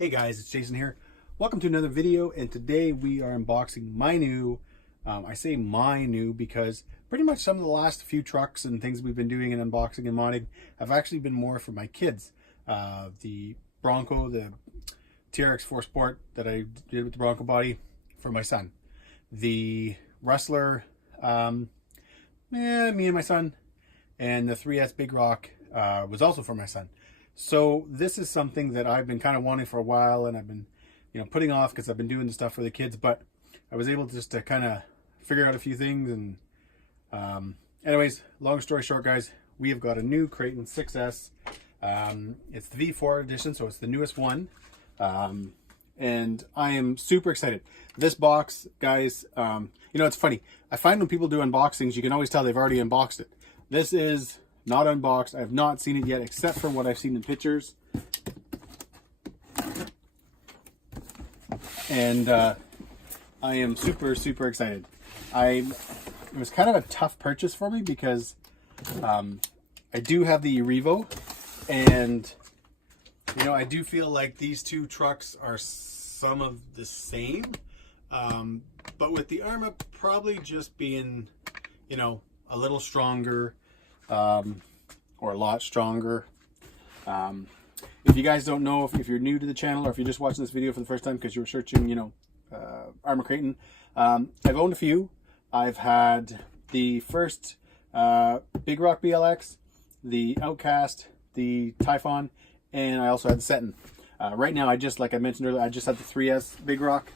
Hey guys, it's Jason here. Welcome to another video, and today we are unboxing my new, I say my new because pretty much some of the last few trucks and things we've been doing in unboxing and modding have actually been more for my kids. The Bronco, the TRX 4 Sport that I did with the Bronco body, for my son. The Rustler, me and my son, and the 3S Big Rock was also for my son. So this is something that I've been kind of wanting for a while, and I've been, putting off because I've been doing the stuff for the kids. But I was able to just to kind of figure out a few things. And anyways, long story short, guys, we have got a new Kraton 6S. It's the V4 edition, so it's the newest one. And I am super excited. This box, guys, it's funny. I find when people do unboxings, you can always tell they've already unboxed it. This is not unboxed. I have not seen it yet, except for what I've seen in pictures. And I am super, super excited. It was kind of a tough purchase for me because I do have the E-Revo, and I do feel like these two trucks are some of the same, but with the Arrma probably just being, a little stronger, or a lot stronger. If you guys don't know, if you're new to the channel, or if you're just watching this video for the first time because you were searching, Arrma Kraton, I've owned a few. I've had the first Big Rock BLX, the Outcast, the Typhon, and I also had the Seton. Right now, like I mentioned earlier, I just had the 3S Big Rock.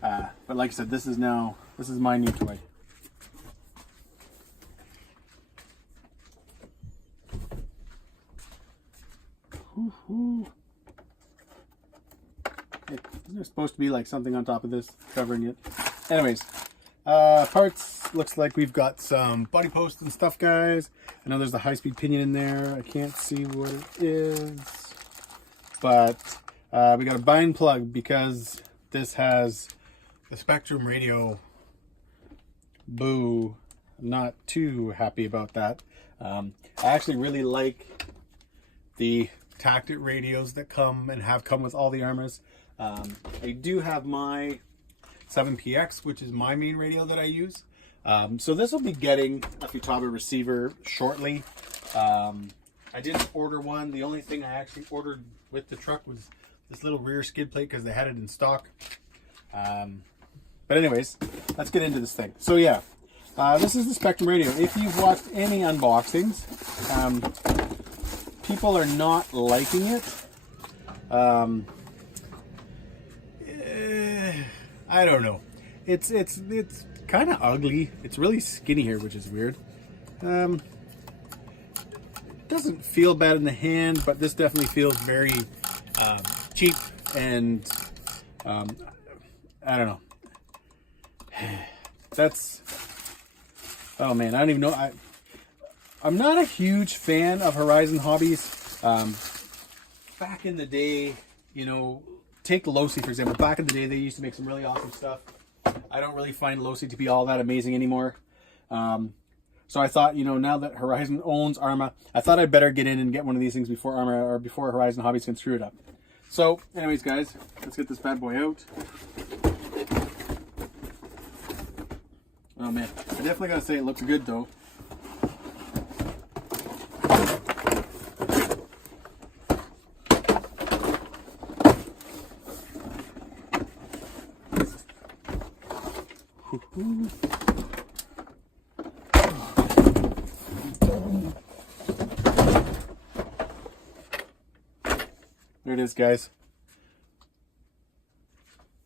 But like I said, this is my new toy. There's supposed to be like something on top of this covering it. Anyways, parts, looks like we've got some body posts and stuff, guys. I know there's the high-speed pinion in there. I can't see what it is, but we got a bind plug because this has the Spectrum radio. Boo. I'm not too happy about that. I actually really like the Tactit radios that come with all the Arrmas. I do have my 7PX, which is my main radio that I use. So this will be getting a Futaba receiver shortly. I didn't order one. The only thing I actually ordered with the truck was this little rear skid plate because they had it in stock. But anyways, let's get into this thing. So yeah, this is the Spectrum radio. If you've watched any unboxings, people are not liking it. I don't know. It's kind of ugly. It's really skinny here, which is weird. It doesn't feel bad in the hand, but this definitely feels very cheap, and I don't know. Oh man, I don't even know. I'm not a huge fan of Horizon Hobbies. Back in the day, take Losi for example. Back in the day, they used to make some really awesome stuff. I don't really find Losi to be all that amazing anymore. So I thought, now that Horizon owns Arrma, I thought I'd better get in and get one of these things before Arrma or before Horizon Hobbies can screw it up. So, anyways, guys, let's get this bad boy out. Oh man, I definitely gotta say it looks good though. There it is, guys.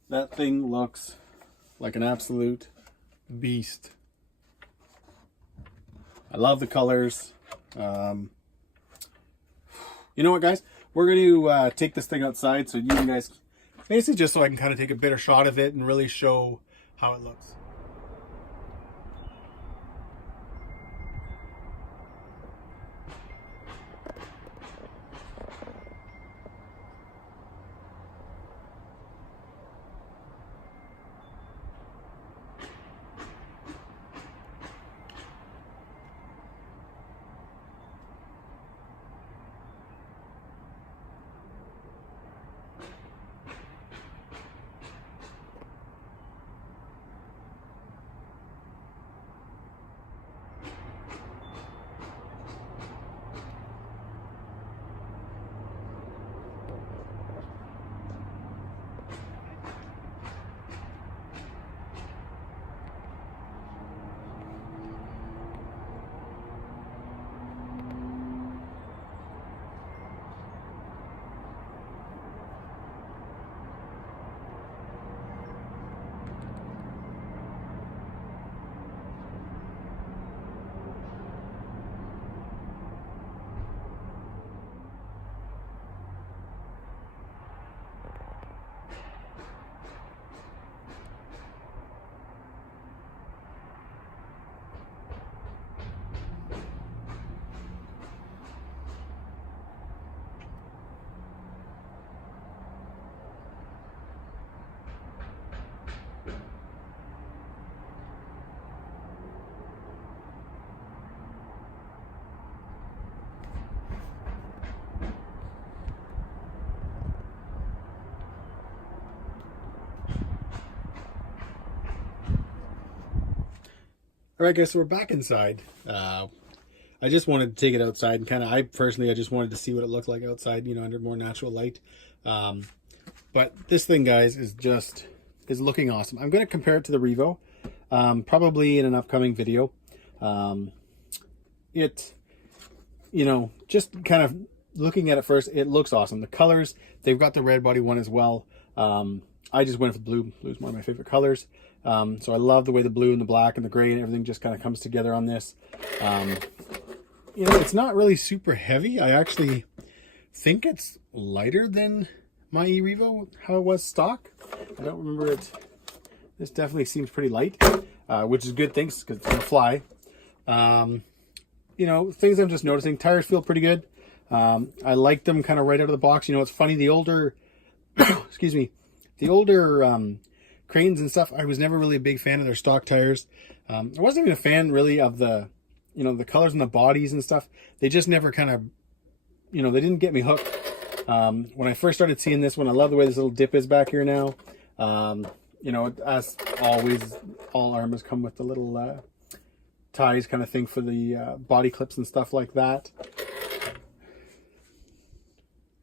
That thing looks like an absolute beast. I love the colors. You know what, guys? We're going to take this thing outside so you guys, basically just so I can kind of take a better shot of it and really show how it looks. All right, guys, so we're back inside. I just wanted to take it outside and kind of, I just wanted to see what it looked like outside, you know, under more natural light. But this thing, guys, is looking awesome. I'm going to compare it to the Revo, probably in an upcoming video. You know, just kind of looking at it first, it looks awesome. The colors, they've got the red body one as well. I just went for blue. Blue's one of my favorite colors. So I love the way the blue and the black and the gray and everything just kind of comes together on this. You know, it's not really super heavy. I actually think it's lighter than my E-Revo, how it was stock. I don't remember it. This definitely seems pretty light, which is good things because it's gonna fly. You know, things I'm just noticing, tires feel pretty good. I like them kind of right out of the box. You know, it's funny, the older, excuse me, the older Cratons and stuff, I was never really a big fan of their stock tires. I wasn't even a fan really of the, you know, the colors and the bodies and stuff. They just never kind of, you know, they didn't get me hooked. When I first started seeing this one, I love the way this little dip is back here now. You know, as always, all Arrmas come with the little ties kind of thing for the body clips and stuff like that.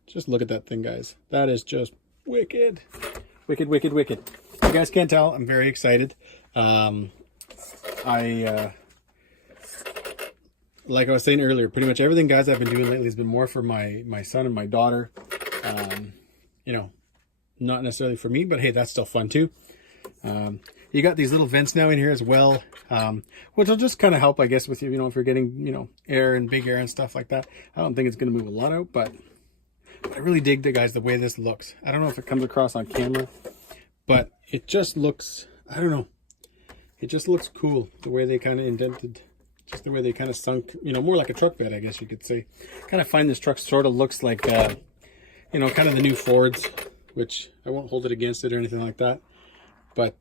Just look at that thing, guys. That is just wicked. Wicked, wicked, wicked. You guys can't tell, I'm very excited. Like I was saying earlier, pretty much everything, guys, I've been doing lately has been more for my son and my daughter. You know, not necessarily for me, but hey, that's still fun too. You got these little vents now in here as well, which will just kind of help, I guess, with you, you know, if you're getting, you know, air and big air and stuff like that. I don't think it's going to move a lot out, but I really dig the, guys, the way this looks. I don't know if it comes across on camera, but it just looks, I don't know, it just looks cool the way they kind of indented, just the way they kind of sunk, you know, more like a truck bed, I guess you could say. Kind of find this truck sort of looks like, you know, kind of the new Fords, which I won't hold it against it or anything like that. But,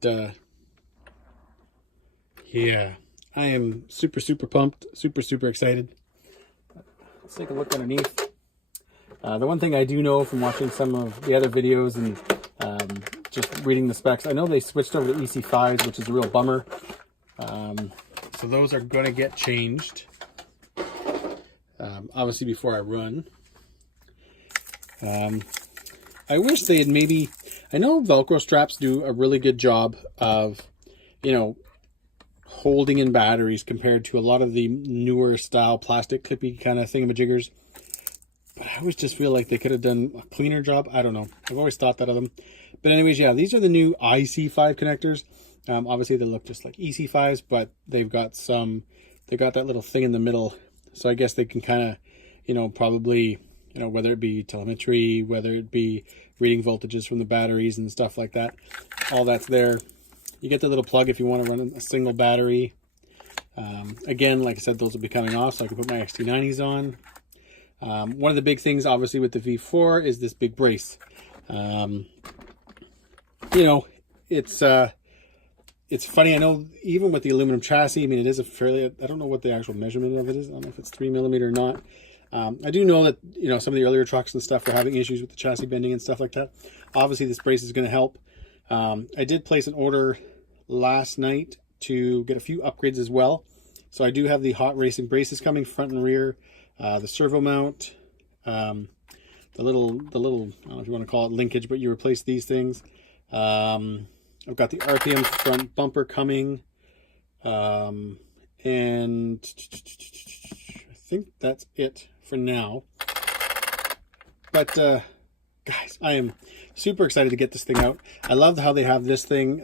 yeah, I am super, super pumped, super, super excited. Let's take a look underneath. The one thing I do know from watching some of the other videos and just reading the specs, I know they switched over to EC5s, which is a real bummer. So those are going to get changed, obviously, before I run. I wish they had maybe, I know Velcro straps do a really good job of, you know, holding in batteries compared to a lot of the newer style plastic clippy kind of thingamajiggers. But I always just feel like they could have done a cleaner job. I don't know. I've always thought that of them. But anyways, yeah, these are the new IC5 connectors. Obviously, they look just like EC5s, but they've got that little thing in the middle. So I guess they can kind of, you know, probably, you know, whether it be telemetry, whether it be reading voltages from the batteries and stuff like that. All that's there. You get the little plug if you want to run a single battery. Again, like I said, those will be coming off, so I can put my XT90s on. One of the big things, obviously, with the V4 is this big brace. You know, it's funny. I know even with the aluminum chassis, I mean, it is a fairly, I don't know what the actual measurement of it is. I don't know if it's 3mm or not. I do know that, you know, some of the earlier trucks and stuff were having issues with the chassis bending and stuff like that. Obviously, this brace is going to help. I did place an order last night to get a few upgrades as well. So I do have the hot racing braces coming, front and rear, the servo mount, the little, I don't know if you want to call it linkage, but you replace these things. I've got the RPM front bumper coming, and I think that's it for now. But guys, I am super excited to get this thing out. I love how they have this thing.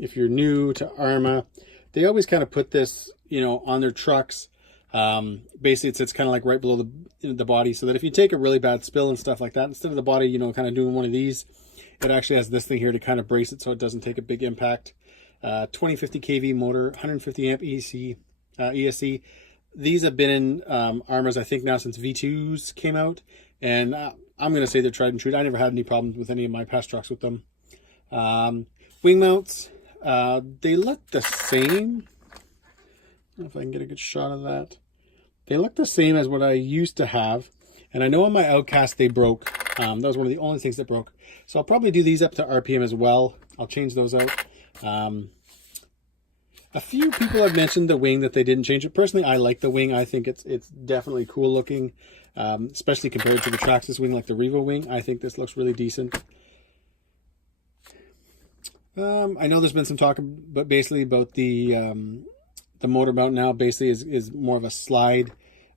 If you're new to Arrma, they always kind of put this, you know, on their trucks. Basically, it sits kind of like right below the body, so that if you take a really bad spill and stuff like that, instead of the body, you know, kind of doing one of these, it actually has this thing here to kind of brace it so it doesn't take a big impact. 2050 kV motor, 150 amp ESC. These have been in Arrmas, I think, now since V2s came out, and I'm going to say they're tried and true. I never had any problems with any of my past trucks with them. Wing mounts, they look the same. I don't know if I can get a good shot of that. They look the same as what I used to have, and I know on my Outcast they broke. That was one of the only things that broke. So I'll probably do these up to RPM as well. I'll change those out. A few people have mentioned the wing, that they didn't change it. Personally, I like the wing. I think it's definitely cool looking, especially compared to the Traxxas wing, like the Revo wing. I think this looks really decent. I know there's been some talk, but basically about the motor mount now basically is more of a slide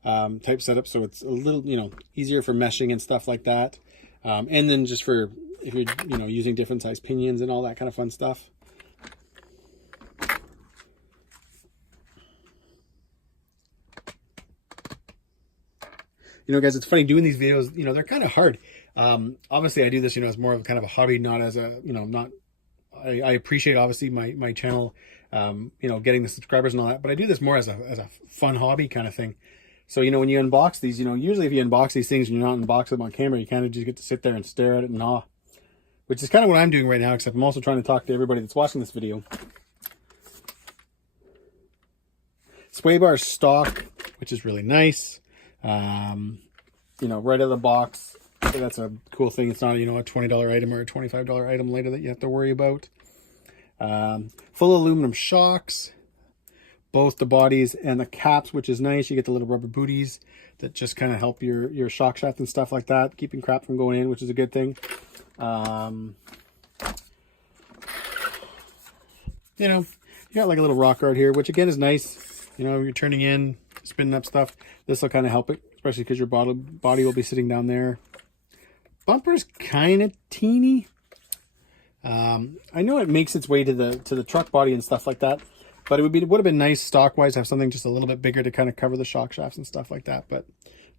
type setup, so it's a little, you know, easier for meshing and stuff like that, and then just for if you're, you know, using different size pinions and all that kind of fun stuff. You know, guys, it's funny doing these videos. You know, they're kind of hard. Obviously, I do this, you know, as more of kind of a hobby, not as a, you know, not. I appreciate obviously my channel, you know, getting the subscribers and all that, but I do this more as a fun hobby kind of thing. So, you know, when you unbox these, you know, usually if you unbox these things and you're not unboxing them on camera, you kind of just get to sit there and stare at it and awe, which is kind of what I'm doing right now, except I'm also trying to talk to everybody that's watching this video. Sway bar stock, which is really nice. You know, right out of the box. So that's a cool thing. It's not, you know, a $20 item or a $25 item later that you have to worry about. Full aluminum shocks, both the bodies and the caps, which is nice. You get the little rubber booties that just kind of help your shock shaft and stuff like that, keeping crap from going in, which is a good thing. You know, you got like a little rock guard here, which again is nice. You know, you're turning in, spinning up stuff. This will kind of help it, especially because your body will be sitting down there. Bumper's kind of teeny. I know it makes its way to the truck body and stuff like that, but it would have been nice stock wise to have something just a little bit bigger to kind of cover the shock shafts and stuff like that, but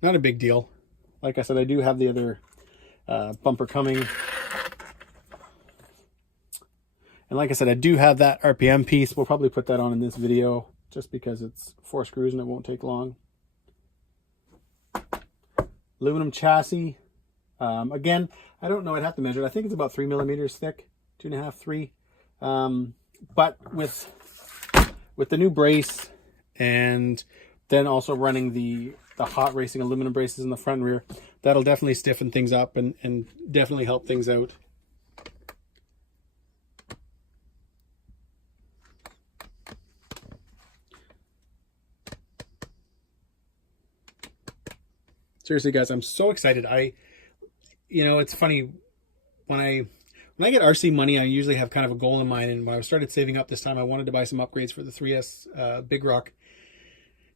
not a big deal. Like I said, I do have the other bumper coming, and like I said, I do have that RPM piece. We'll probably put that on in this video just because it's 4 screws and it won't take long. Aluminum chassis. Again, I don't know, I'd have to measure it. I think it's about 3 millimeters thick, 2.5, 3. But with the new brace, and then also running the hot racing aluminum braces in the front and rear, that'll definitely stiffen things up and definitely help things out. Seriously, guys, I'm so excited. You know, it's funny, when I get RC money, I usually have kind of a goal in mind. And when I started saving up this time, I wanted to buy some upgrades for the 3S Big Rock.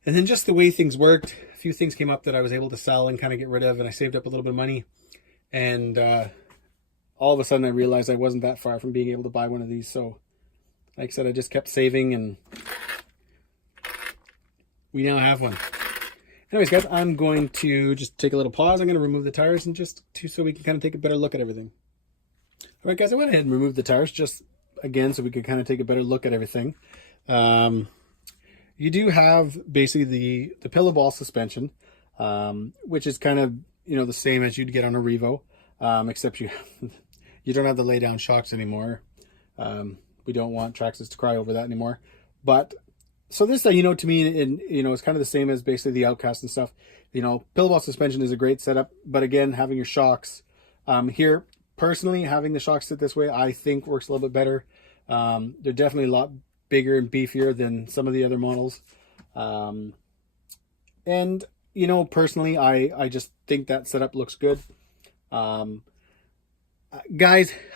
And then just the way things worked, a few things came up that I was able to sell and kind of get rid of, and I saved up a little bit of money. And all of a sudden I realized I wasn't that far from being able to buy one of these. So like I said, I just kept saving and we now have one. Anyways, guys, I'm going to just take a little pause. I'm going to remove the tires and just so we can kind of take a better look at everything. All right, guys, I went ahead and removed the tires just again so we could kind of take a better look at everything. You do have basically the pillow ball suspension, which is kind of, you know, the same as you'd get on a Revo, except you don't have the lay down shocks anymore. We don't want Traxxas to cry over that anymore. But so this, you know, to me, and you know, it's kind of the same as basically the Outcast and stuff. You know, pillow ball suspension is a great setup, but again, having your shocks here, personally, having the shocks sit this way, I think works a little bit better. They're definitely a lot bigger and beefier than some of the other models. And you know, personally, I just think that setup looks good. Guys,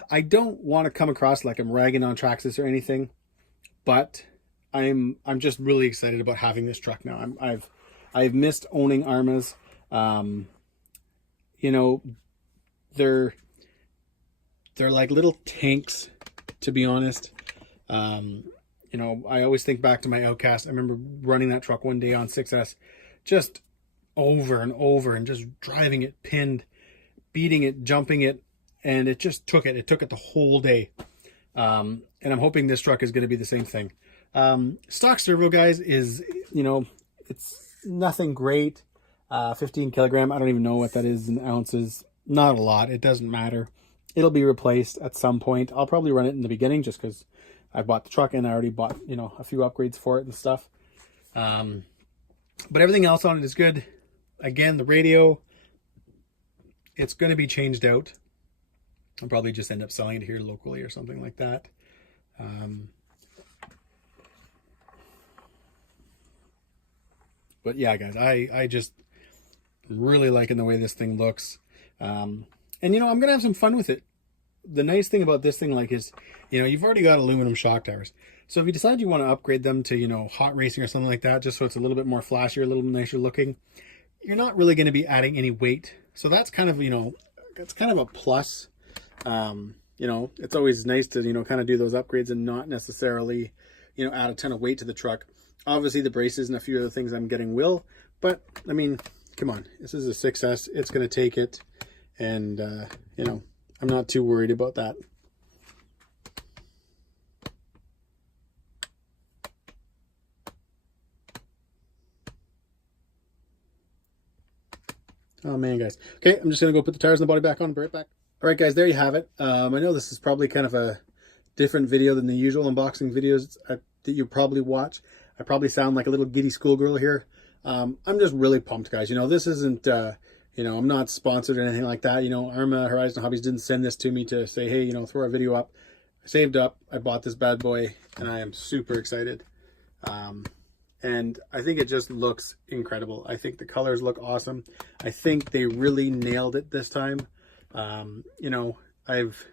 I don't want to come across like I'm ragging on Traxxas or anything, but I'm just really excited about having this truck now. I've missed owning Arrmas. You know, they're like little tanks, to be honest. You know, I always think back to my Outcast. I remember running that truck one day on 6S, just over and over, and just driving it pinned, beating it, jumping it, and it just took it. It took it the whole day. And I'm hoping this truck is going to be the same thing. Stock servo, guys, is, you know, it's nothing great. 15 kilogram. I don't even know what that is in ounces. Not a lot. It doesn't matter. It'll be replaced at some point. I'll probably run it in the beginning just because I bought the truck and I already bought, you know, a few upgrades for it and stuff. But everything else on it is good. Again, the radio, it's going to be changed out. I'll probably just end up selling it here locally or something like that. But yeah, guys, I just really liking the way this thing looks. And you know, I'm gonna have some fun with it. The nice thing about this thing, like, is, you know, you've already got aluminum shock tires. So if you decide you want to upgrade them to, you know, hot racing or something like that, just so it's a little bit more flashier, a little nicer looking, you're not really going to be adding any weight. So that's kind of, you know, that's kind of a plus. You know, it's always nice to, you know, kind of do those upgrades and not necessarily, you know, add a ton of weight to the truck. Obviously the braces and a few other things I'm getting will, but I mean, come on, this is a 6S. It's going to take it. And, you know, I'm not too worried about that. Oh man, guys. Okay, I'm just gonna go put the tires and the body back on. I'll be right back. All right, guys, there you have it. I know this is probably kind of a different video than the usual unboxing videos that you probably watch. I probably sound like a little giddy schoolgirl here. I'm just really pumped, guys. You know, this isn't, you know, I'm not sponsored or anything like that. You know, Arrma Horizon Hobbies didn't send this to me to say, hey, you know, throw a video up. I saved up, I bought this bad boy, and I am super excited. And I think it just looks incredible. I think the colors look awesome. I think they really nailed it this time. You know, I've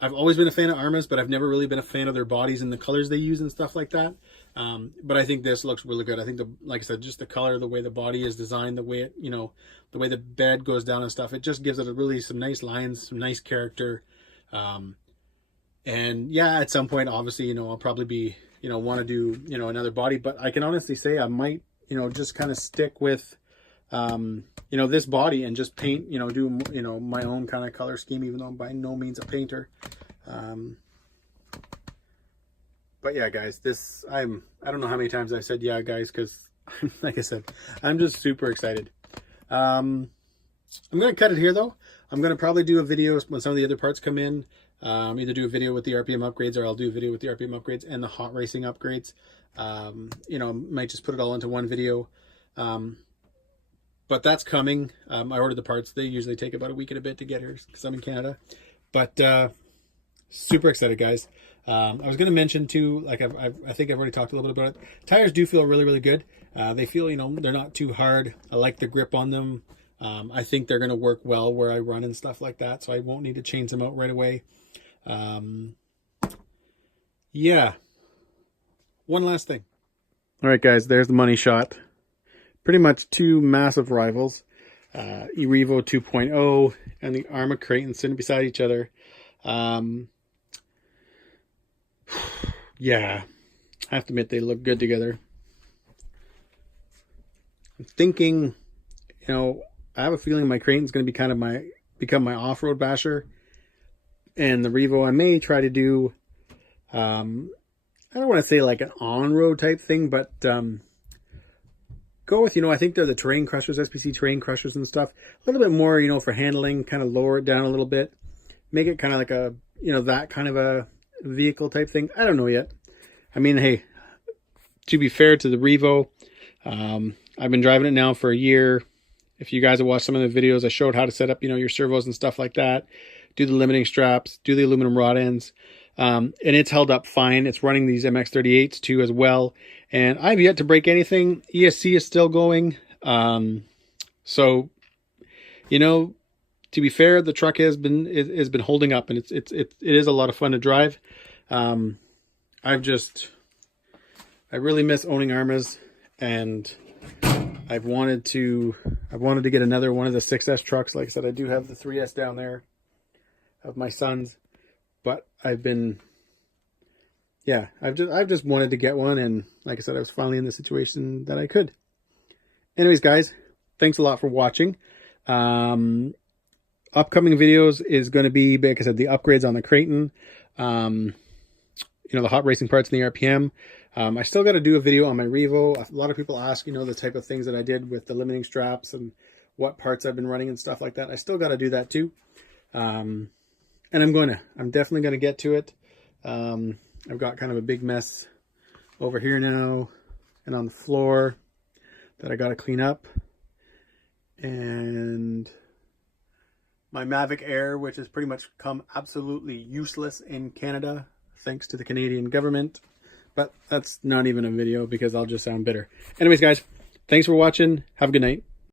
always been a fan of Arrma's, but I've never really been a fan of their bodies and the colors they use and stuff like that. But I think this looks really good. I think like I said, just the color, the way the body is designed, the way it, you know, the way the bed goes down and stuff, it just gives it some nice lines, some nice character. And yeah, at some point, obviously, you know, I'll probably be, you know, want to do, you know, another body, but I can honestly say I might, you know, just kind of stick with, you know, this body and just paint, you know, do, you know, my own kind of color scheme, even though I'm by no means a painter. But yeah, guys, I don't know how many times I said, yeah, guys, because like I said, I'm just super excited. I'm going to cut it here though. I'm going to probably do a video when some of the other parts come in. Either do a video with the RPM upgrades, or I'll do a video with the RPM upgrades and the hot racing upgrades. You know, might just put it all into one video. But that's coming. I ordered the parts. They usually take about a week and a bit to get here because I'm in Canada. But super excited, guys. I was going to mention too, like I think I've already talked a little bit about it. Tires do feel really, really good. They feel, you know, they're not too hard. I like the grip on them. I think they're going to work well where I run and stuff like that, so I won't need to change them out right away. Yeah, one last thing. All right, guys, there's the money shot. Pretty much two massive rivals, E-Revo 2.0 and the Arrma Kraton sitting beside each other. Yeah, I have to admit they look good together. I'm thinking, you know, I have a feeling my Kraton's going to be kind of become my off-road basher. And the Revo, I may try to do, I don't want to say like an on-road type thing, but go with, you know, I think they're the terrain crushers, SPC terrain crushers and stuff. A little bit more, you know, for handling, kind of lower it down a little bit. Make it kind of like a, you know, that kind of a vehicle type thing. I don't know yet. I mean, hey, to be fair to the Revo, I've been driving it now for a year. If you guys have watched some of the videos, I showed how to set up, you know, your servos and stuff like that. Do the limiting straps, do the aluminum rod ends, and it's held up fine. It's running these MX38s too as well, and I've yet to break anything. ESC is still going, so you know, to be fair, the truck has been holding up, and it is a lot of fun to drive. I really miss owning Arrmas, and I've wanted to get another one of the 6S trucks. Like I said, I do have the 3S down there of my son's, but I've just wanted to get one, and like I said, I was finally in the situation that I could. Anyways, guys, thanks a lot for watching. Upcoming videos is going to be, like I said, the upgrades on the Kraton, you know, the hot racing parts in the RPM. I still got to do a video on my Revo. A lot of people ask, you know, the type of things that I did with the limiting straps and what parts I've been running and stuff like that. I still got to do that too. And I'm definitely going to get to it. I've got kind of a big mess over here now and on the floor that I got to clean up. And my Mavic Air, which has pretty much come absolutely useless in Canada, thanks to the Canadian government. But that's not even a video because I'll just sound bitter. Anyways, guys, Thanks for watching. Have a good night.